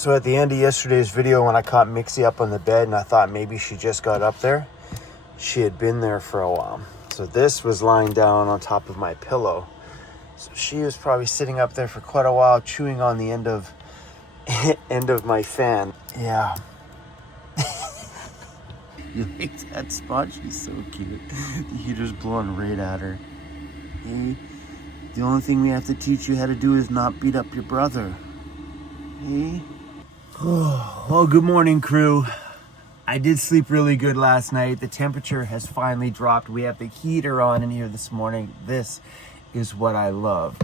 So at the end of yesterday's video, when I caught Mixie up on the bed and I thought maybe she just got up there, she had been there for a while. So this was lying down on top of my pillow. So she was probably sitting up there for quite a while, chewing on the end of my fan. Yeah. You like that spot? She's so cute. The heater's blowing right at her. Hey, the only thing we have to teach you how to do is not beat up your brother. Hey. Oh, good morning, crew. I did sleep really good last night. The temperature has finally dropped. We have the heater on in here this morning. This is what I love.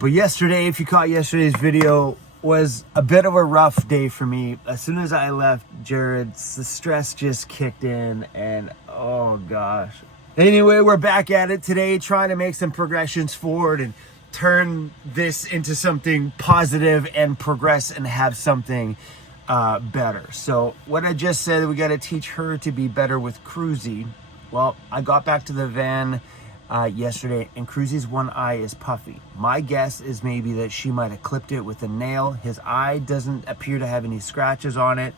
But yesterday, if you caught yesterday's video, was a bit of a rough day for me. As soon as I left Jared's, the stress just kicked in and oh gosh. Anyway, we're back at it today, trying to make some progressions forward and turn this into something positive and progress and have something better. So what I just said, we got to teach her to be better with Cruzy. Well, I got back to the van yesterday and Cruzy's one eye is puffy. My guess is maybe that she might have clipped it with a nail. His eye doesn't appear to have any scratches on it.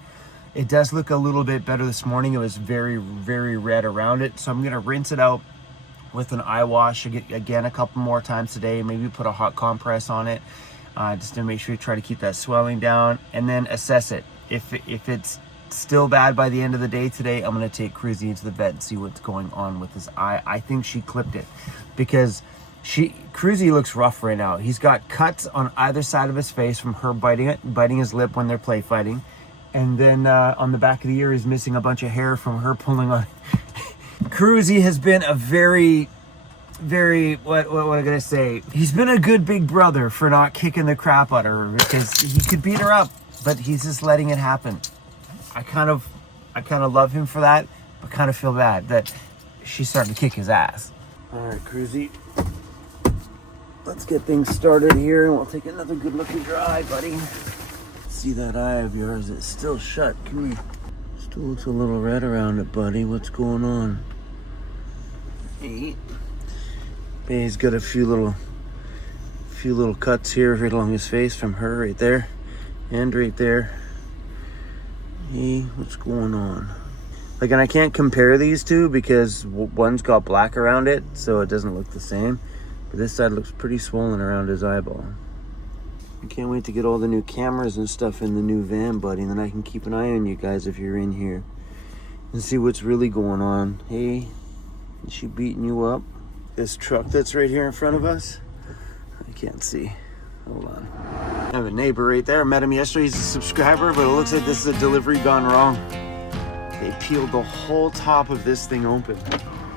It does look a little bit better this morning. It was very, very red around it. So I'm going to rinse it out with an eye wash again a couple more times today. Maybe put a hot compress on it just to make sure you try to keep that swelling down and then assess it. If it's still bad by the end of the day today, I'm going to take Cruzy into the vet and see what's going on with his eye. I think she clipped it because Cruzy looks rough right now. He's got cuts on either side of his face from her biting his lip when they're play fighting. And then on the back of the ear, he's missing a bunch of hair from her pulling on. Cruzy has been a very, what am I gonna say? He's been a good big brother for not kicking the crap out of her because he could beat her up, but he's just letting it happen. I kind of love him for that, but kind of feel bad that she's starting to kick his ass. All right, Cruzy, let's get things started here, and we'll take another good looking dry, buddy. See that eye of yours? It's still shut. Come here. Still looks a little red around it, buddy. What's going on? Hey. He's got a few little cuts here right along his face from her right there and right there. Hey, what's going on? Like, and I can't compare these two because one's got black around it, so it doesn't look the same. But this side looks pretty swollen around his eyeball. I can't wait to get all the new cameras and stuff in the new van, buddy, and then I can keep an eye on you guys if you're in here and see what's really going on. Hey, is she beating you up? This truck that's right here in front of us? I can't see. Hold on. I have a neighbor right there. I met him yesterday. He's a subscriber, but it looks like this is a delivery gone wrong. They peeled the whole top of this thing open.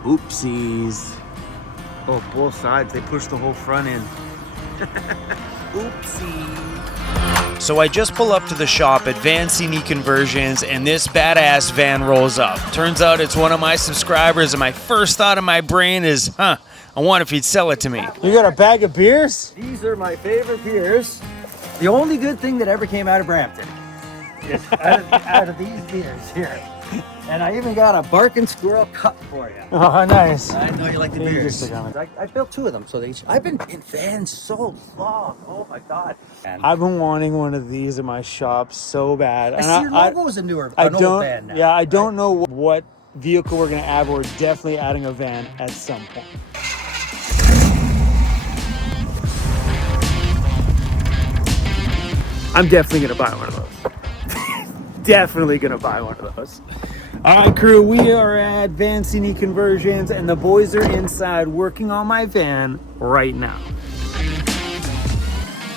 Oopsies. Oh, both sides. They pushed the whole front in. Oopsie. So I just pull up to the shop at Vancity Conversions and this badass van rolls up. Turns out it's one of my subscribers and my first thought in my brain is, I wonder if he'd sell it to me. You got a bag of beers? These are my favorite beers. The only good thing that ever came out of Brampton is out of these beers here. And I even got a barking squirrel cup for you. Oh, nice. I know you like the beers. I built two of them, so I've been in vans so long. Oh my God. And I've been wanting one of these in my shop so bad. I see your logo is an old van now. Yeah, I don't know what vehicle we're gonna add, but we're definitely adding a van at some point. I'm definitely gonna buy one of those. Definitely gonna buy one of those. All right, crew, we are at Vancity Conversions and the boys are inside working on my van right now.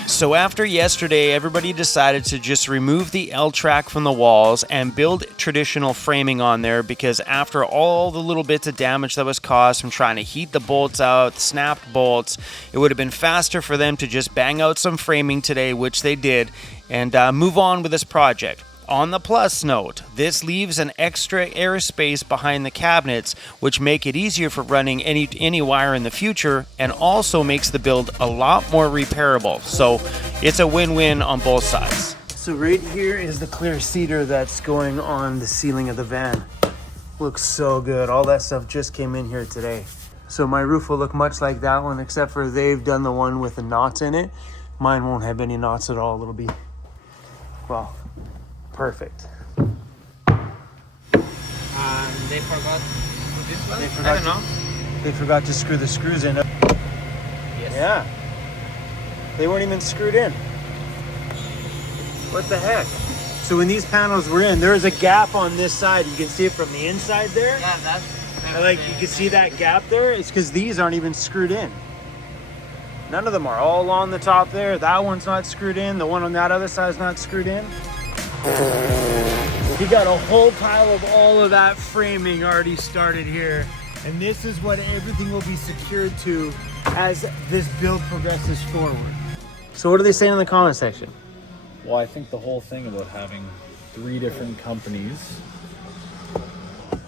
So after yesterday, everybody decided to just remove the L-track from the walls and build traditional framing on there because after all the little bits of damage that was caused from trying to heat the bolts out, snapped bolts, it would have been faster for them to just bang out some framing today, which they did, and move on with this project. On the plus note, this leaves an extra airspace behind the cabinets, which make it easier for running any wire in the future and also makes the build a lot more repairable. So it's a win-win on both sides. So right here is the clear cedar that's going on the ceiling of the van. Looks so good. All that stuff just came in here today. So my roof will look much like that one, except for they've done the one with the knots in it. Mine won't have any knots at all. It'll be well, perfect. They forgot this one? They I don't know. They forgot to screw the screws in. Yes. Yeah. They weren't even screwed in. What the heck? So when these panels were in, there was a gap on this side. You can see it from the inside there. Yeah, that's... Like, you can see that gap there? It's because these aren't even screwed in. None of them are. All along the top there. That one's not screwed in. The one on that other side is not screwed in. You got a whole pile of all of that framing already started here. And this is what everything will be secured to as this build progresses forward. So what are they saying in the comment section? Well, I think the whole thing about having 3 different companies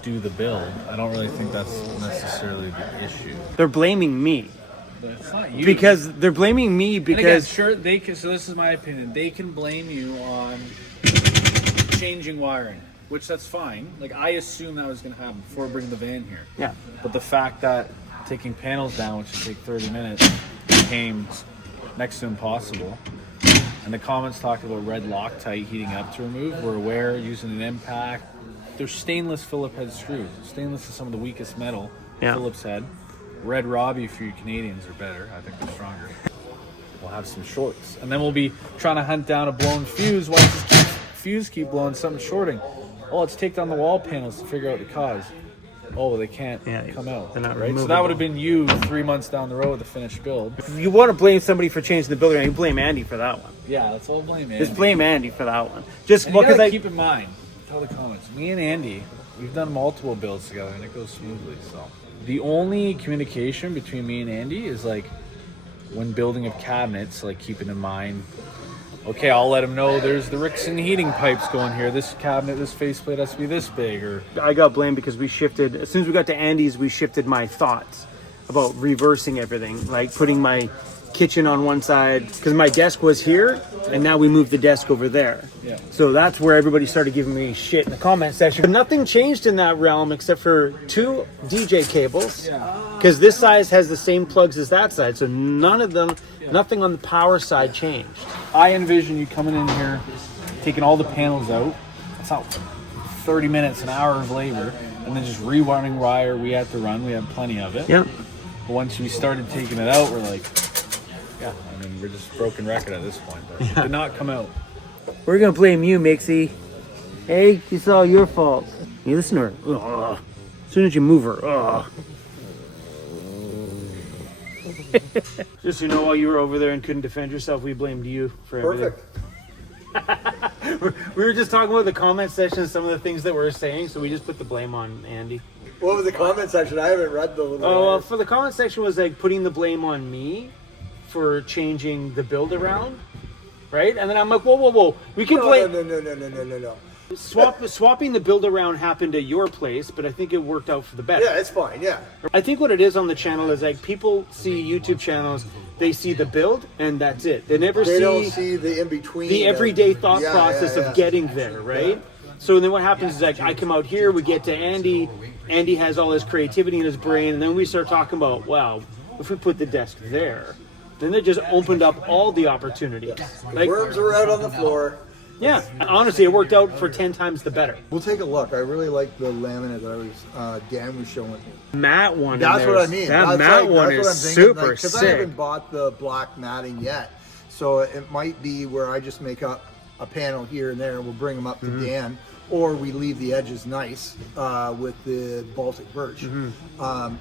do the build, I don't really think that's necessarily the issue. They're blaming me. But it's not you. Because they're blaming me And again, because... sure, they can, so this is my opinion, they can blame you on changing wiring, which that's fine. Like, I assumed that was going to happen before bringing the van here. Yeah. But the fact that taking panels down, which would take 30 minutes, became next to impossible. And the comments talked about red Loctite heating up to remove. We're aware using an impact. They're stainless Phillips head screws. Stainless is some of the weakest metal Phillips head. Red Robbie for you Canadians are better. I think they're stronger. We'll have some shorts. And then we'll be trying to hunt down a blown fuse. Why does this fuse keep blowing? Something shorting. Oh, let's take down the wall panels to figure out the cause. Oh, they can't come out. They're not right? So that would have been you 3 months down the road with the finished build. If you want to blame somebody for changing the build around, you blame Andy for that one. Yeah, let's all blame Andy. Just blame Andy for that one. Just And you because gotta I keep in mind, tell the comments, me and Andy, we've done multiple builds together and it goes smoothly. So the only communication between me and Andy is like when building of cabinets, like keeping in mind, okay, I'll let him know there's the Rickson heating pipes going here. This cabinet, this faceplate has to be this big. Or I got blamed because we shifted. As soon as we got to Andy's, we shifted my thoughts about reversing everything, like putting my kitchen on one side because my desk was here, and now we moved the desk over there. Yeah. So that's where everybody started giving me shit in the comment section. But nothing changed in that realm except for 2 DJ cables. Because this size has the same plugs as that side, so none of them, nothing on the power side changed. I envision you coming in here, taking all the panels out. That's not 30 minutes, an hour of labor, and then just rerunning wire we had to run. We had plenty of it. Yeah. But once we started taking it out, we're like, yeah, I mean, we're just broken record at this point. But it did not come out. We're gonna blame you, Mixie. Hey, it's all your fault. You listen to her. Ugh. As soon as you move her. Ugh. Just so you know, while you were over there and couldn't defend yourself, we blamed you for everything. Perfect. We were just talking about the comment section, some of the things that we were saying, so we just put the blame on Andy. What was the comment section? I haven't read the little. Oh, well, for the comment section was like putting the blame on me for changing the build around, right? And then I'm like, whoa. We can blame. No. Swapping the build around happened at your place, but I think it worked out for the better. Yeah, it's fine. Yeah. I think what it is on the channel is like people see YouTube channels, they see the build and that's it. They never They don't see the in between. the everyday thought process of getting there, right? So then what happens is like I come out here, we get to Andy. Andy has all his creativity in his brain, and then we start talking about, wow, if we put the desk there, then it just opened up all the opportunities. Like, Worms are out on the floor. yeah, honestly, it worked out for 10 times the better. We'll take a look. I really like the laminate that I was Dan was showing me. Matte one. That's what I mean. That matte one is super Because I sick. haven't bought the black matting yet, so it might be where I just make up a panel here and there, and we'll bring them up to Dan, or we leave the edges nice with the Baltic birch.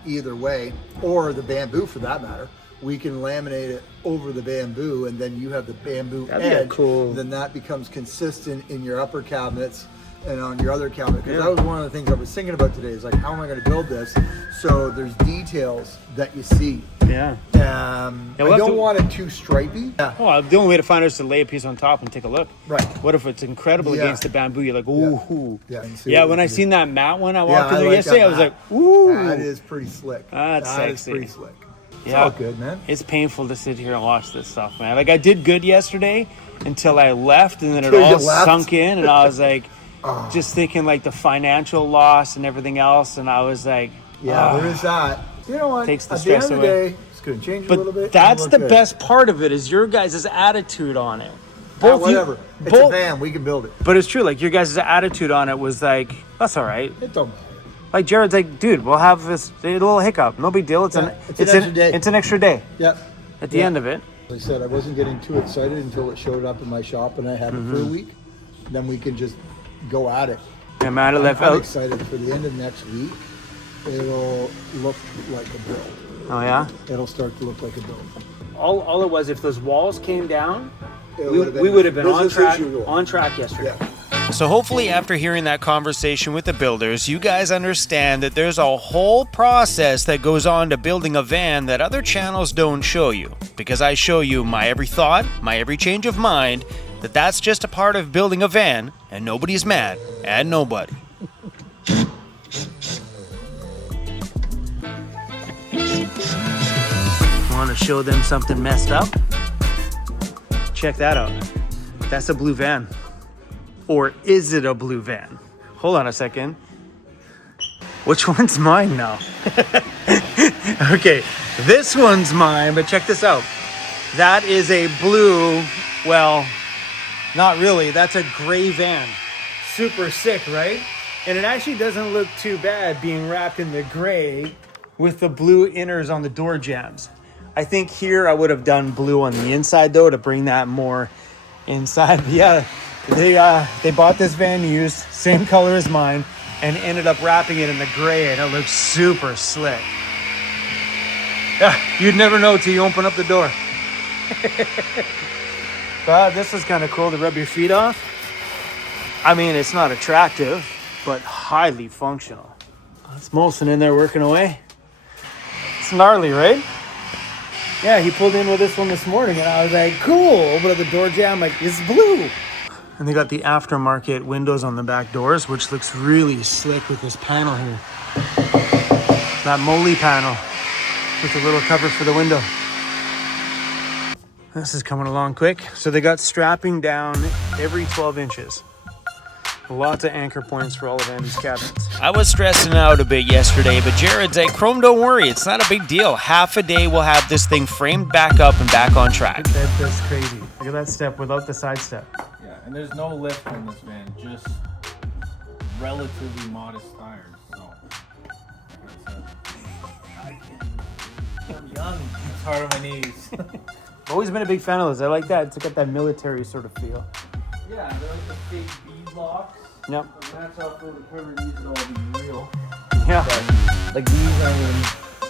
Either way, or the bamboo for that matter. We can laminate it over the bamboo, and then you have the bamboo edge. Cool. Then that becomes consistent in your upper cabinets and on your other cabinet. Because that was one of the things I was thinking about today. Is like, how am I going to build this? So there's details that you see. Yeah. I don't want it too stripy. Yeah. Oh, the only way to find it is to lay a piece on top and take a look. Right. What if it's incredible against the bamboo? You're like, ooh. Yeah. When I seen that matte one, I walked in there like yesterday. I was like, ooh. That is pretty slick. That's That is sexy. pretty slick. It's Yeah. all good, man. It's painful to sit here and watch this stuff, man. Like I did good yesterday until I left, and then it Until you all left? sunk in, and I was like, just thinking like the financial loss and everything else, and I was like, There is that. You know what? Takes the At stress the end of away. the day, it's going to change a little But bit. that's and the look good. best part of it is your guys' attitude on it. both you- whatever. It's a both- van. We can build it. But it's true. Like your guys' attitude on it was like, that's all right. It don't matter. Like Jared's like, dude, we'll have this a little hiccup. No big deal. It's Yeah, it's an extra day. It's an extra day Yep. at the end of it. As I said, I wasn't getting too excited until it showed up in my shop and I had it for a week. Then we can just go at it. Yeah, man, I'm left out. excited for the end of next week. It'll look like a build. Oh yeah. It'll start to look like a build. All it was, if those walls came down, It we would have been on business as track. usual. On track yesterday. Yeah. So hopefully after hearing that conversation with the builders, you guys understand that there's a whole process that goes on to building a van that other channels don't show you. Because I show you my every thought, my every change of mind, that's just a part of building a van, and nobody's mad at nobody. Want to show them something messed up? Check that out. That's a blue van. Or is it a blue van? Hold on a second. Which one's mine now? Okay, this one's mine, but check this out. That is a blue, well, not really. That's a gray van. Super sick, right? And it actually doesn't look too bad being wrapped in the gray with the blue inners on the door jambs. I think here I would have done blue on the inside though to bring that more inside. But yeah, they bought this van used, same color as mine, and ended up wrapping it in the gray, and it looks super slick. Yeah, you'd never know till you open up the door. But this is kind of cool to rub your feet off. I mean, it's not attractive, but highly functional. That's Molson in there working away. It's gnarly, right? Yeah, he pulled in with this one this morning, and I was like, cool. Open up the door jam, like, it's blue. And they got the aftermarket windows on the back doors, which looks really slick with this panel here. That Moly panel with a little cover for the window. This is coming along quick. So they got strapping down every 12 inches. Lots of anchor points for all of Andy's cabinets. I was stressing out a bit yesterday, but Jared's like, Chrome, don't worry, it's not a big deal. Half a day we'll have this thing framed back up and back on track. That's crazy. Look at that step without the side step. Yeah, and there's no lift on this van, just relatively modest tires. So, I'm young. It's hard on my knees. Always been a big fan of those. I like that. It's got that military sort of feel. Yeah, they're like the big bead locks. Yep. And that's how for the cover these would all be real. Yeah. But, like these aren't even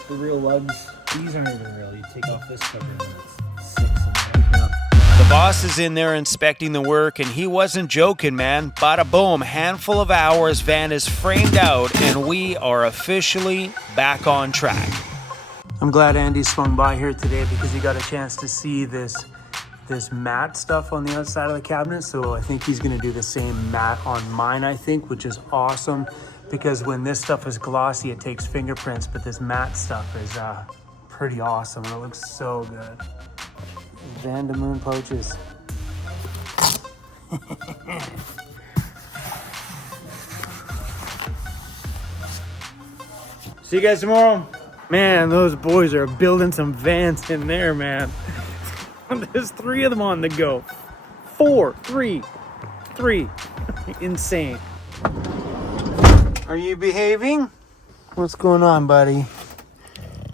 the real lugs. These aren't even real. You take off this cover and it's 6 in there. The boss is in there inspecting the work, and he wasn't joking, man. Bada boom, handful of hours, van is framed out, and we are officially back on track. I'm glad Andy swung by here today because he got a chance to see this matte stuff on the outside of the cabinet. So I think he's going to do the same matte on mine, I think, which is awesome because when this stuff is glossy, it takes fingerprints, but this matte stuff is pretty awesome and it looks so good. Van de Moon pouches. See you guys tomorrow. Man, those boys are building some vans in there, man. There's 3 of them on the go. 4, 3. Insane. Are you behaving? What's going on, buddy?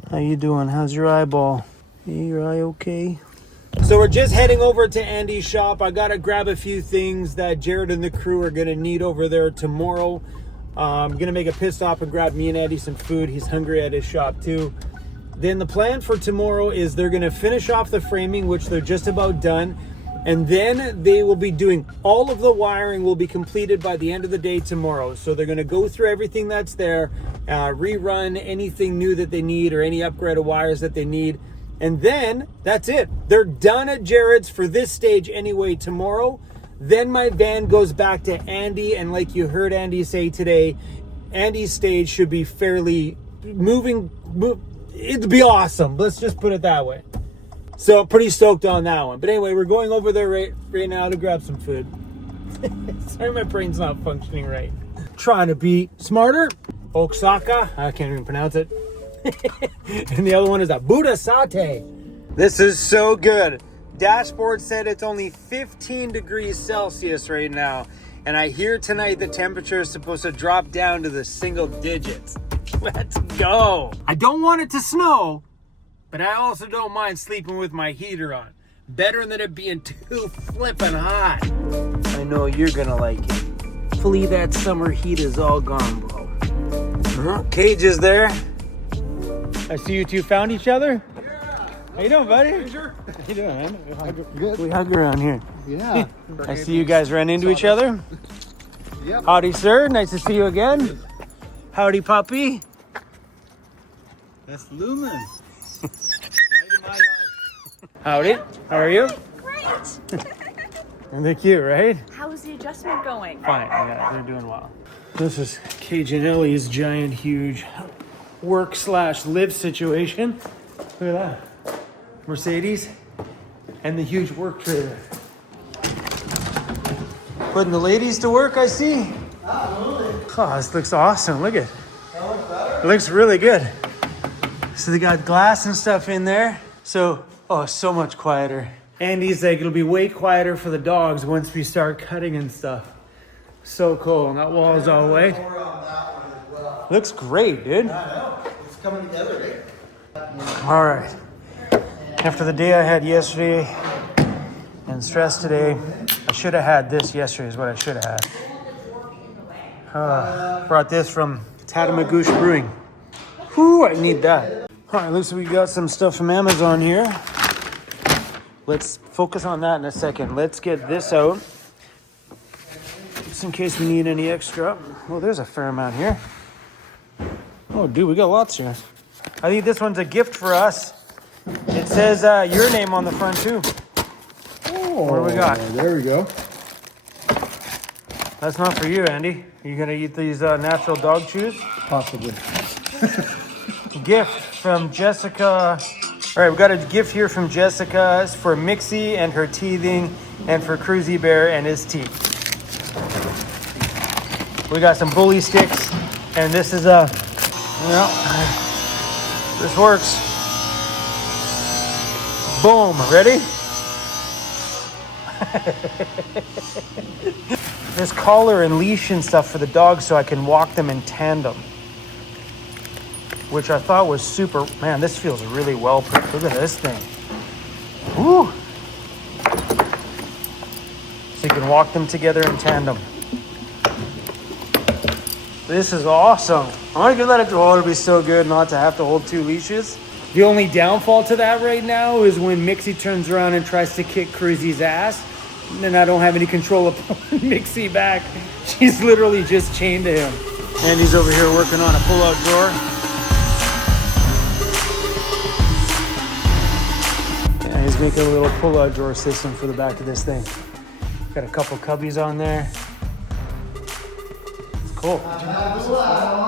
How you doing? How's your eyeball? Your eye okay? So we're just heading over to Andy's shop. I gotta grab a few things that Jared and the crew are gonna need over there tomorrow. I'm gonna make a pit stop and grab me and Andy some food. He's hungry at his shop too. Then the plan for tomorrow is they're gonna finish off the framing, which they're just about done. And then they will be doing all of the wiring will be completed by the end of the day tomorrow. So they're gonna go through everything that's there, rerun anything new that they need or any upgrade of wires that they need. And then that's it. They're done at Jared's for this stage anyway tomorrow. Then my van goes back to Andy, and like you heard Andy say today, Andy's stage should be fairly it'd be awesome. Let's just put it that way. So pretty stoked on that one. But anyway, we're going over there right now to grab some food. Sorry, my brain's not functioning right. Trying to be smarter. Oksaka, I can't even pronounce it. And the other one is a Buddha satay. This is so good. Dashboard said it's only 15 degrees Celsius right now. And I hear tonight the temperature is supposed to drop down to the single digits. Let's go. I don't want it to snow, but I also don't mind sleeping with my heater on. Better than it being too flippin' hot. I know you're gonna like it. Hopefully that summer heat is all gone, bro. Cage is there. I see you two found each other. Yeah. How you doing, buddy? Sure. How you doing, man? Good. We hug around here. Yeah. I see you guys ran into each other. Yep. Howdy, sir. Nice to see you again. Howdy, puppy. That's Lumen. Howdy. How are you? Great. They're cute, right? How's the adjustment going? Fine. Yeah, they're doing well. This is Cage and Ellie's giant, huge work/live situation. Look at that. Mercedes and the huge work trailer. Putting the ladies to work, I see. Oh, this looks awesome. Look at it. It looks really good. So they got glass and stuff in there. So, oh, so much quieter. Andy's like, it'll be way quieter for the dogs once we start cutting and stuff. So cool. And that wall is all white. Looks great, dude. I know. It's coming together, All right. After the day I had yesterday and stress today, I should have had this yesterday is what I should have had. Brought this from Tatamagouche Brewing. Whew, I need that. All right, looks like we got some stuff from Amazon here. Let's focus on that in a second. Let's get this out. Just in case we need any extra. Oh, there's a fair amount here. Oh, dude, we got lots here. I think this one's a gift for us. It says your name on the front, too. Oh, What do we got? There we go. That's not for you, Andy. Are you going to eat these natural dog chews? Possibly. Gift from Jessica. All right, we got a gift here from Jessica. It's for Mixie and her teething, and for Cruzy Bear and his teeth. We got some bully sticks, and this is a, this works. Boom, ready? There's collar and leash and stuff for the dogs so I can walk them in tandem, which I thought was super. Man, this feels really well put. Look at this thing. Woo! So you can walk them together in tandem. This is awesome. I'm gonna give that a go. It'll be so good not to have to hold two leashes. The only downfall to that right now is when Mixie turns around and tries to kick Cruzy's ass. And then I don't have any control of Mixie back. She's literally just chained to him. Andy's over here working on a pull-out drawer. Yeah, he's making a little pull-out drawer system for the back of this thing. Got a couple cubbies on there. It's cool.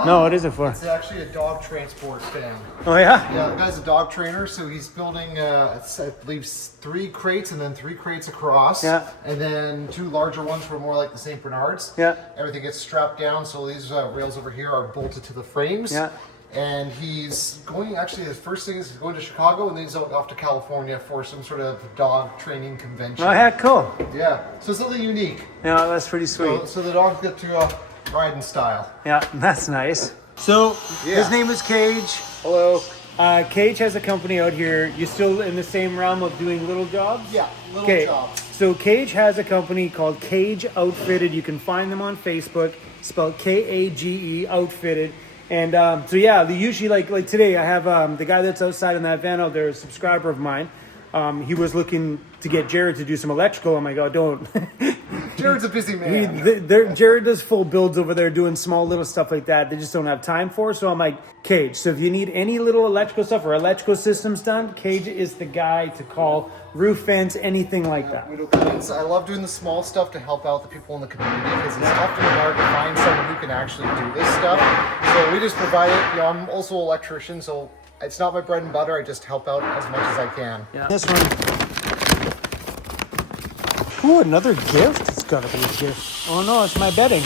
No, what is it for? It's actually a dog transport fan. Oh, yeah? Yeah, the guy's a dog trainer, so he's building, I believe, 3 crates and then 3 crates across. Yeah. And then 2 larger ones for more like the St. Bernards. Yeah. Everything gets strapped down, so these rails over here are bolted to the frames. Yeah. And he's going, actually, his first thing is he's going to Chicago and then he's off to California for some sort of dog training convention. Oh, heck, cool. Yeah, so something unique. Yeah, that's pretty sweet. So the dogs get to ride in style. Yeah, that's nice. So, his name is Cage. Hello. Cage has a company out here. You still in the same realm of doing little jobs? Yeah, little Okay, jobs. so Cage has a company called Cage Outfitted. You can find them on Facebook, spelled Kage Outfitted. And so yeah, they usually like today I have the guy that's outside in that van out there, a subscriber of mine. He was looking to get Jared to do some electrical. I'm like, oh, don't. Jared's a busy man. Jared does full builds over there doing small little stuff like that. They just don't have time for. So I'm like, Cage. So if you need any little electrical stuff or electrical systems done, Cage is the guy to call. Roof vents, anything like that. I love doing the small stuff to help out the people in the community because it's often hard to find someone who can actually do this stuff. So we just provide it. You know, I'm also an electrician, so it's not my bread and butter. I just help out as much as I can. Yeah. This one. Ooh, another gift? It's gotta be a gift. Oh no, it's my bedding.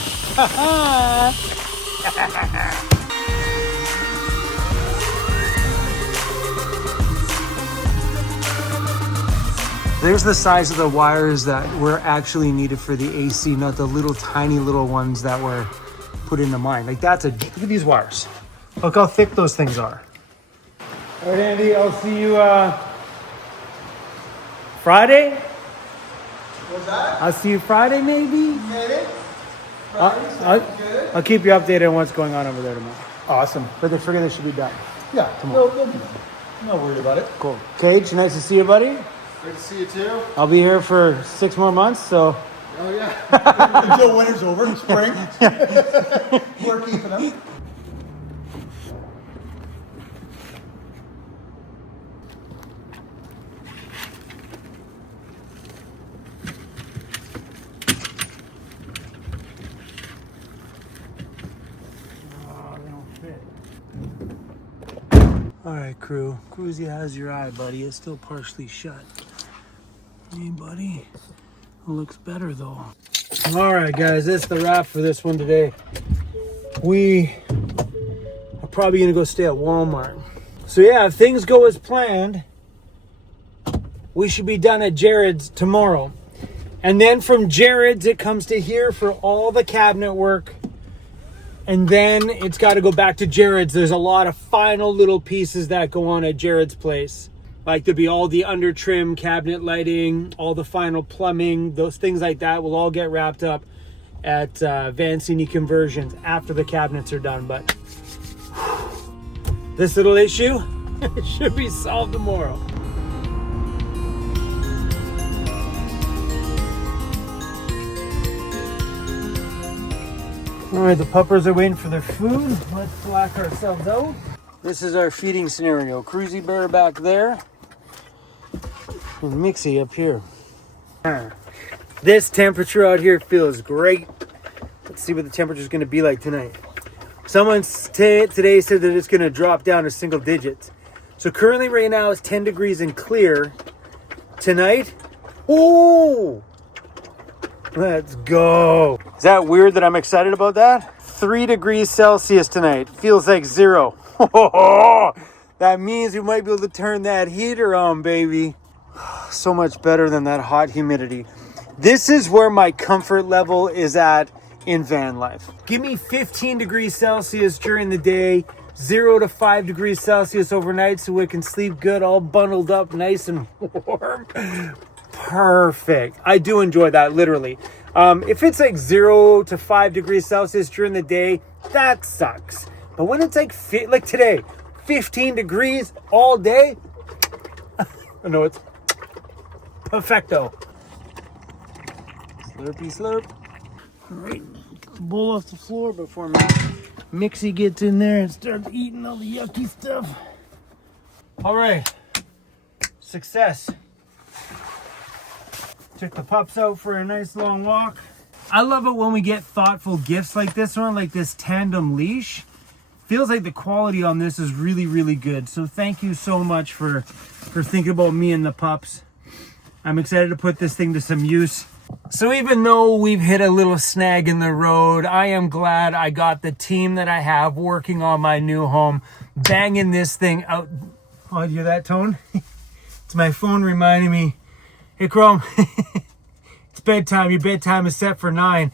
There's the size of the wires that were actually needed for the AC, not the little tiny little ones that were put into mine. Like look at these wires. Look how thick those things are. All right, Andy, I'll see you Friday. What's that? I'll see you Friday, maybe. Maybe. I'll keep you updated on what's going on over there tomorrow. Awesome. But they figure they should be done. Yeah, no, not worried about it. Cool. Cage, nice to see you, buddy. Great to see you too. I'll be here for 6 more months, so. Oh yeah. Until winter's over, spring. We're keeping them. All right, crew. Cruzy has your eye, buddy. It's still partially shut. Hey, buddy. It looks better, though. All right, guys. That's the wrap for this one today. We are probably going to go stay at Walmart. So, yeah, if things go as planned, we should be done at Jared's tomorrow. And then from Jared's, it comes to here for all the cabinet work. And then it's got to go back to Jared's. There's a lot of final little pieces that go on at Jared's place. Like there'll be all the under trim cabinet lighting, all the final plumbing, those things like that will all get wrapped up at Vancity Conversions after the cabinets are done. But this little issue should be solved tomorrow. All right, the puppers are waiting for their food. Let's black ourselves out. This is our feeding scenario. Cruzy Bear back there. And Mixie up here. This temperature out here feels great. Let's see what the temperature is going to be like tonight. Someone today said that it's going to drop down to single digits. So currently right now it's 10 degrees and clear. Tonight, oh! Let's go. Is that weird that I'm excited about that? 3 degrees Celsius tonight. Feels like 0. That means we might be able to turn that heater on, baby. So much better than that hot humidity. This is where my comfort level is at in van life. Give me 15 degrees Celsius during the day, 0 to 5 degrees Celsius overnight so we can sleep good, all bundled up, nice and warm. Perfect. I do enjoy that, literally. If it's like 0 to 5 degrees Celsius during the day, that sucks. But when it's like today, 15 degrees all day, I know it's perfecto. Slurpy slurp. All right, get the bowl off the floor before Mixie gets in there and starts eating all the yucky stuff. All right, success. Took the pups out for a nice long walk. I love it when we get thoughtful gifts like this one, like this tandem leash. Feels like the quality on this is really, really good. So thank you so much for thinking about me and the pups. I'm excited to put this thing to some use. So even though we've hit a little snag in the road, I am glad I got the team that I have working on my new home, banging this thing out. Oh, you hear that tone? It's my phone reminding me, hey, Chrome, it's bedtime. Your bedtime is set for 9.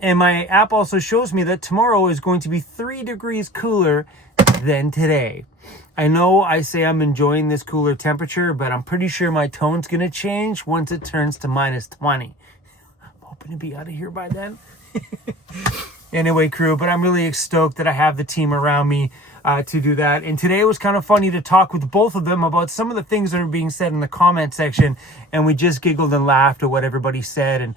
And my app also shows me that tomorrow is going to be 3 degrees cooler than today. I know I say I'm enjoying this cooler temperature, but I'm pretty sure my tone's going to change once it turns to -20. I'm hoping to be out of here by then. Anyway, crew, but I'm really stoked that I have the team around me to do that. And today it was kind of funny to talk with both of them about some of the things that are being said in the comment section, and we just giggled and laughed at what everybody said. And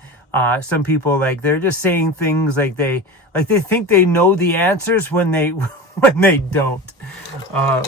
some people, like, they're just saying things like they think they know the answers when they when they don't.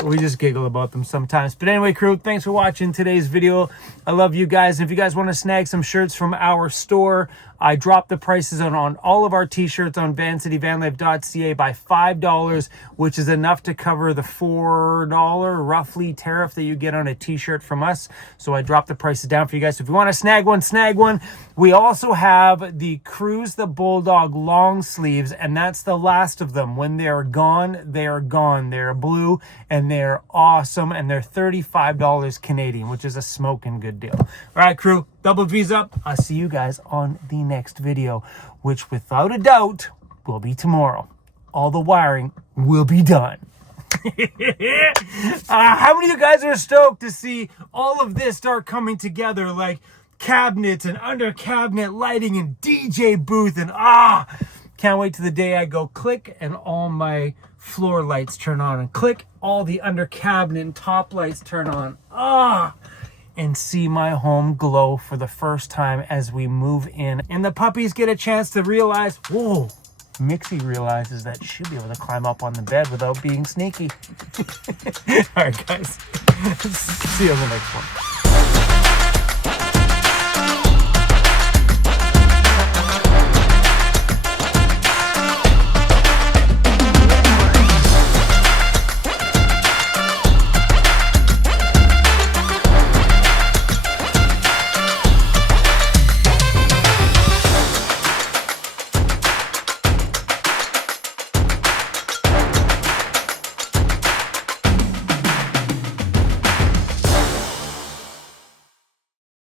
We just giggle about them sometimes. But anyway, crew, thanks for watching today's video. I love you guys. And if you guys want to snag some shirts from our store, I dropped the prices on all of our t-shirts on vancityvanlife.ca by $5, which is enough to cover the $4 roughly tariff that you get on a t-shirt from us. So I dropped the prices down for you guys. So if you want to snag one, snag one. We also have the Cruise the Bulldog long sleeves, and that's the last of them. When they're gone, they are gone. They're blue and they're awesome, and they're $35 Canadian, which is a smoking good deal. All right, crew, double V's up. I'll see you guys on the next video, which without a doubt will be tomorrow. All the wiring will be done. How many of you guys are stoked to see all of this start coming together, like cabinets and under cabinet lighting and DJ booth, and can't wait to the day I go click and all my floor lights turn on, and click, all the under cabinet and top lights turn on, and see my home glow for the first time as we move in, and the puppies get a chance to realize, whoa, Mixie realizes that she'll be able to climb up on the bed without being sneaky. All right, guys. See you on the next one.